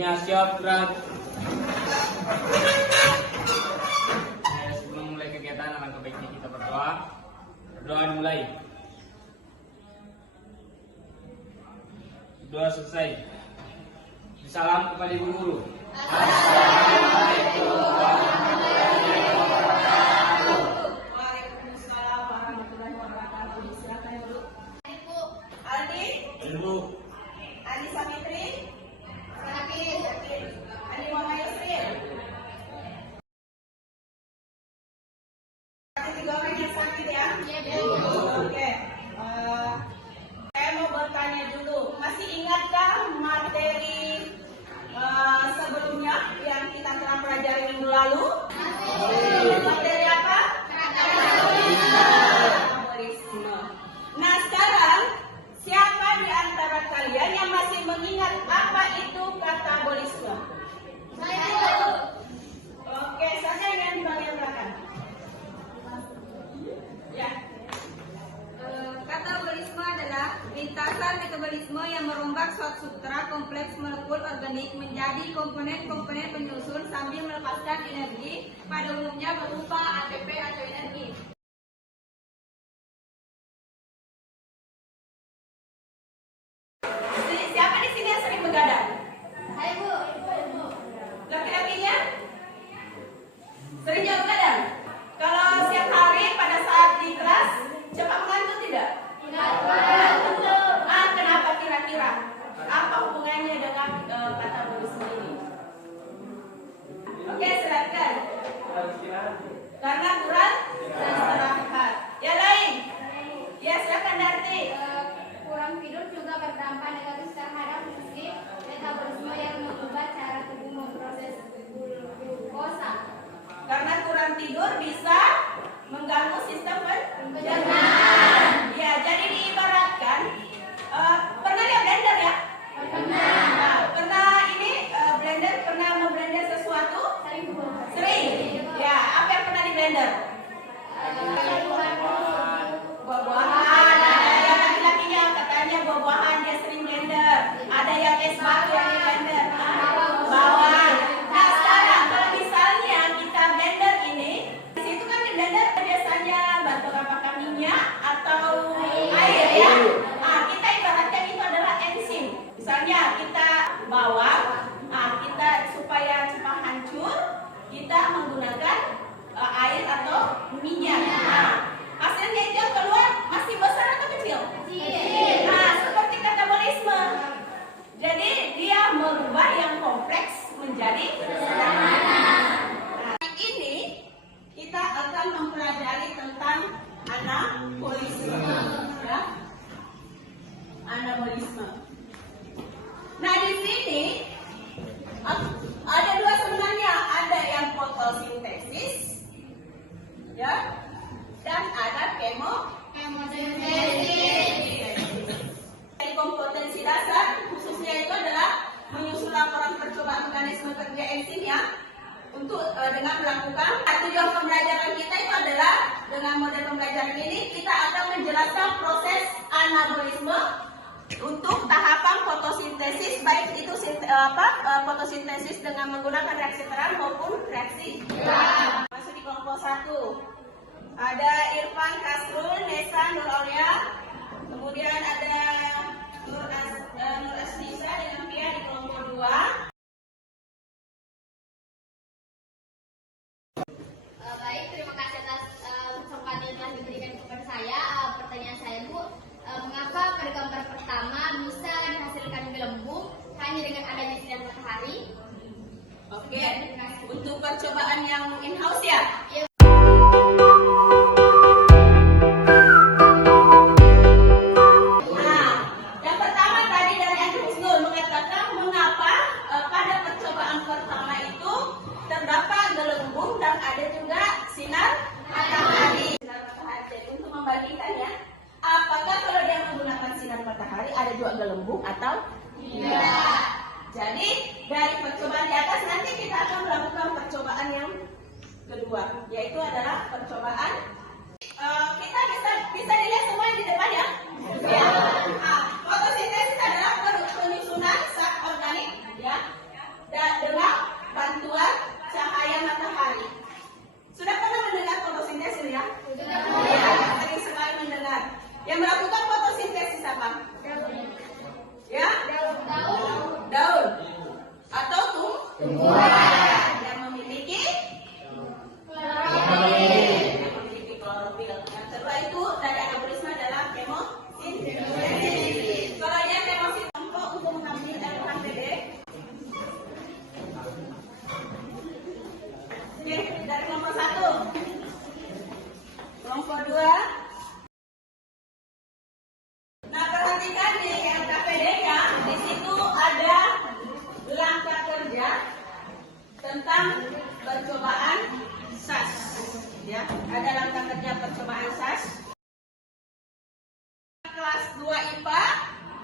Selanjutnya siap gerak. Sebelum mulai kegiatan, alangkah baiknya kita berdoa. Berdoa dimulai. Doa selesai. Salam kepada ibu guru. Assalamualaikum warahmatullahi wabarakatuh. Waalaikumsalam warahmatullahi wabarakatuh. Silakan ya, Bu. Ibu, Aldi, Ibu. Andi Samitri, Sakit. Andi Mama Yusril. Tiga orang yang sakit ya. Iya, Bu. Oke. Saya mau bertanya dulu, masih ingatkah materi sebelumnya yang kita telah pelajari minggu lalu? Materi apa? Katabolisme. Nah, sekarang siapa di antara kalian yang masih mengingat apa itu katabolisme? Saya. Oke, saya yang di bagian belakang. Ya. Katabolisme adalah lintasan metabolisme yang merombak suatu substrat kompleks molekul organik menjadi komponen-komponen penyusun sambil melepaskan energi, pada umumnya berupa ATP atau energi. Siapa di sini yang sering begadang? Hai, Bu. Laki-lakinya? Sering jauh begadang? Kalau setiap hari pada saat di kelas cepat mengantuk tidak? Kenapa kira-kira? Apa hubungannya dengan katabolisme ini? Oke, silakan. Karena kurang istirahat. Yang lain? Ya, silakan Darti. Kurang tidur juga berdampak negatif terhadap sistem metabolisme yang mengubah cara tubuh memproses glukosa. Karena kurang tidur bisa mengganggu sistem pencernaan. Ya, jadi diibaratkan pernah lihat blender ya? Nah, pernah ini blender pernah memblender sesuatu? Sering. Ya, apa yang pernah di blender? Buah-buahan. Ada yang laki-lakinya katanya buah-buahan dia sering blender. Ada yang es batu yang di blender. Bawang. Nah, sekarang kalau misalnya kita blender ini, di situ kan di blender biasanya bahan apakah minyak atau air ya. Kita ibaratkan itu adalah enzim. Misalnya kita bawang, kita supaya cepat hancur, kita menggunakan air atau minyak. Hasilnya itu yang keluar masih besar atau kecil? Nah, seperti katabolisme. Jadi dia merubah yang kompleks menjadi sederhana. Nah, ini kita akan mempelajari tentang anabolisme. Ya. Anabolisme. Nah, di sini ada dua sebenarnya, ada yang fotosintesis, ya, dan ada Dari kompetensi dasar khususnya itu adalah menyusun laporan percobaan mekanisme kerja enzim ya, untuk dengan melakukan tujuan pembelajaran kita itu adalah dengan model pembelajaran ini kita akan menjelaskan proses anabolisme untuk tahapan fotosintesis, baik itu fotosintesis dengan menggunakan reaksi terang maupun reaksi gelap. Masuk di kelompok 1 ada Irfan, Kasrul, Nesa, Nur Aulia, kemudian ada Nur Asnisa dengan Pia di kelompok 2. Baik, terima kasih atas kesempatan yang telah diberikan kepada saya. Pertanyaan saya, Bu, mengapa pada gambar pertama bisa dihasilkan gelembung hanya dengan adanya sinar matahari? Oke, untuk percobaan yang in-house ya? Nah, yang pertama tadi dari Andrew Husnul mengatakan mengapa pada percobaan pertama itu terdapat gelembung dan ada juga sinar matahari. Sinar matahari. Jadi untuk membandingkannya, apakah kalau dia menggunakan sinar matahari ada juga gelembung atau tidak? Jadi dari percobaan di atas nanti kita akan melakukan percobaan yang kedua, yaitu adalah percobaan kita bisa dilihat semua di depan ya. Fotosintesis adalah penyusunan zat organik ya.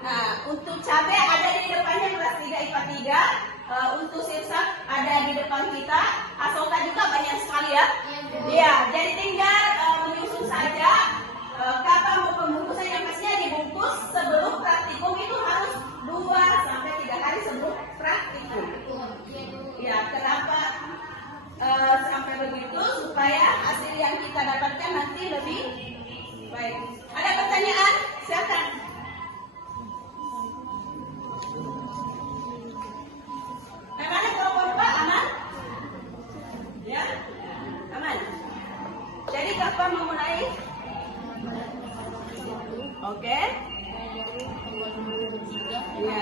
Nah, untuk cabai ada di depannya kelas 3 IPA 3. Untuk sirsak ada di depan kita. Asoka juga banyak sekali ya. Iya, jadi tinggal menyusun saja kapan mau pembungkusan, yang pastinya dibungkus sebelum praktikum itu harus 2 sampai 3 hari sebelum praktikum. Ya, kenapa sampai begitu? Supaya hasil yang kita dapatkan nanti lebih baik. Ada pertanyaan? Silakan. Bagaimana telepon Pak? Aman? Ya, aman. Jadi kapan mau mulai? Oke. Ya.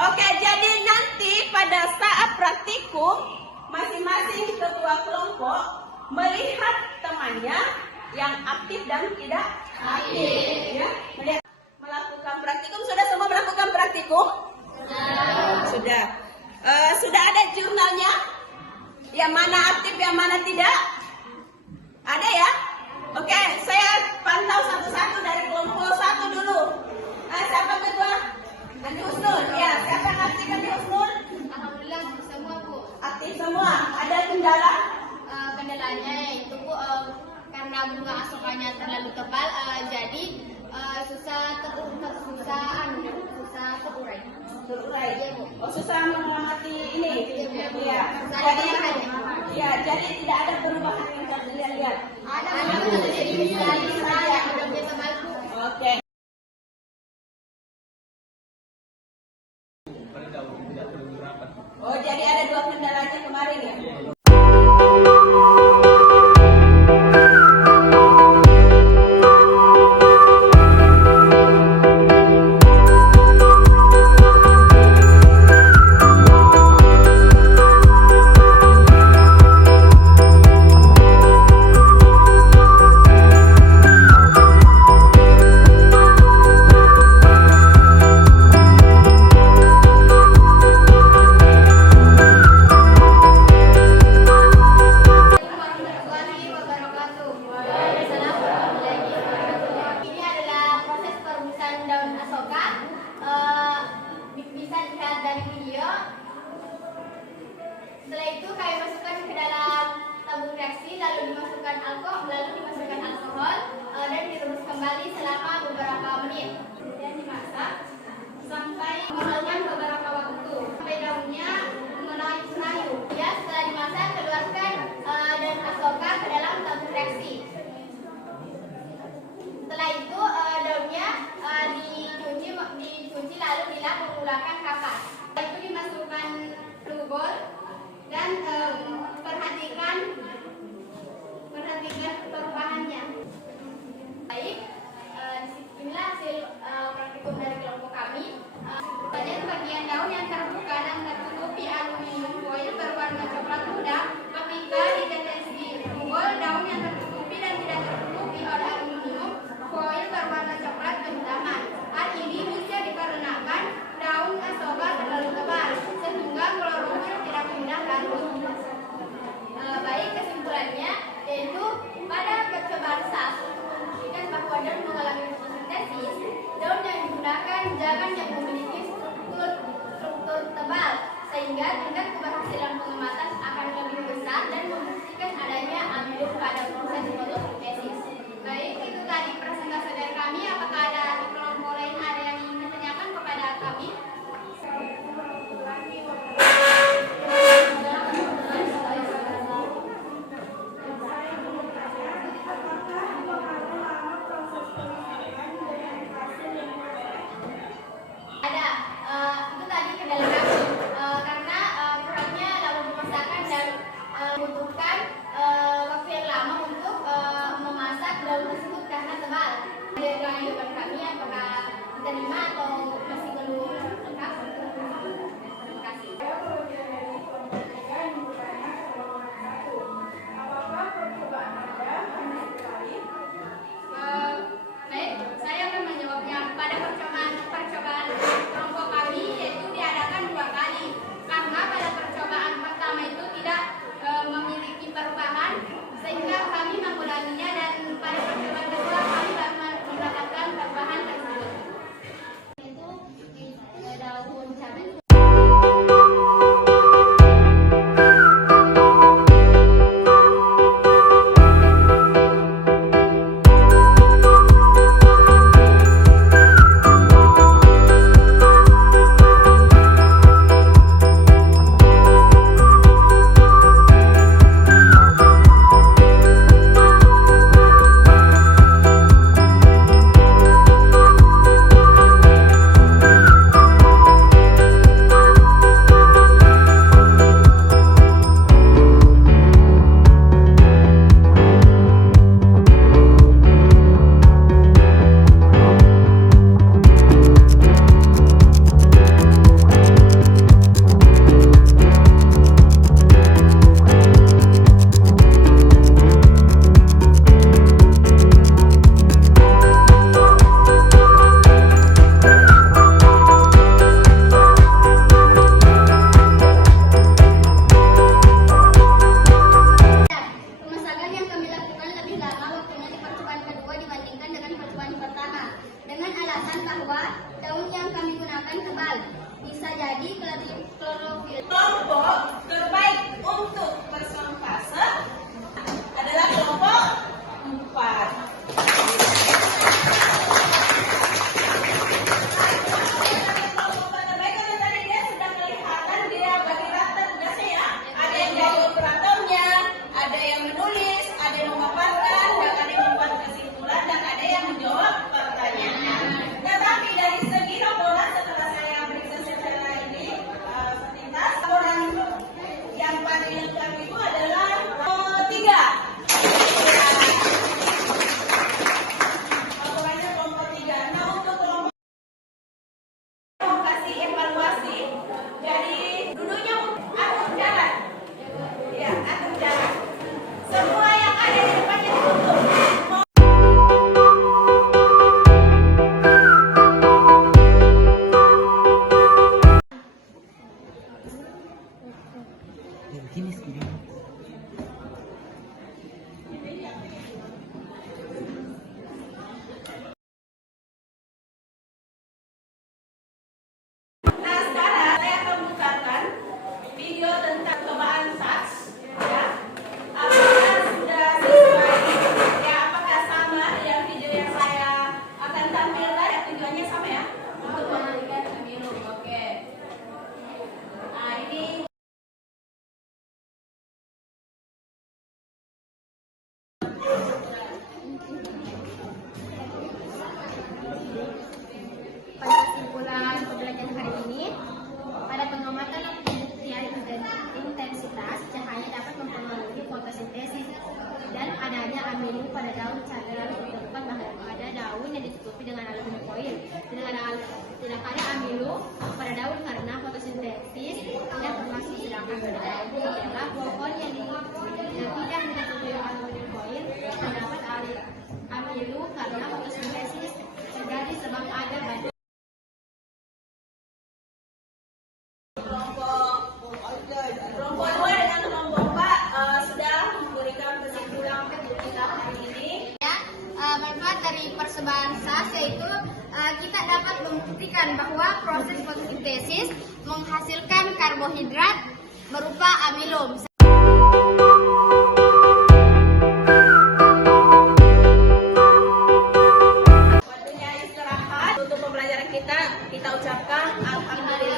Oke, jadi nanti pada saat praktikum masing-masing ketua kelompok melihat temannya yang aktif dan tidak aktif, ya. Melihat melakukan praktikum. Sudah semua melakukan praktikum? Sudah. Sudah ada jurnalnya? Yang mana aktif, yang mana tidak? Ada ya? Oke, saya pantau satu-satu dari kelompok 1 dulu. Siapa ketua? Andi Husnul. Ya, siapa yang aktif Andi Husnul? Alhamdulillah semua Bu. Aktif semua. Ada kendala? Kendalanya yaitu Bu, karena bunga asokanya terlalu tebal, jadi susah terurai. Oh, susah mengamati ini. Iya. Jadi tidak ada perubahan yang kalian lihat. Ada jadi bisa yang udah biasa baik Bu. Oke. Oh, jadi ada 2 kendalanya kemarin ya? penjelasan bahwa daun yang kami gunakan tebal. Bisa jadi klorofil. Kelompok terbaik untuk persentase adalah kelompok 4. Pada kesimpulan pembelajaran hari ini, pada pengamatan pembuktian intensitas cahaya dapat mempengaruhi fotosintesis dan adanya amino pada daun cadar ditemukan pada daun yang ditutupi dengan aluminium foil. Tidak ada amino pada daun karena fotosintesis tidak termasuk, sedangkan pada daun adalah pohon yang tidak ditutupi aluminium foil terdapat amino karena fotosintesis terjadi sebab ada badan. Kelompok 2 dengan kelompok 4 sudah memberikan kesimpulan kita hari ini. Manfaat dari persebaran sas yaitu kita dapat membuktikan bahwa proses fotosintesis menghasilkan karbohidrat berupa amilum. Waktunya istirahat. Untuk pembelajaran kita ucapkan alhamdulillah.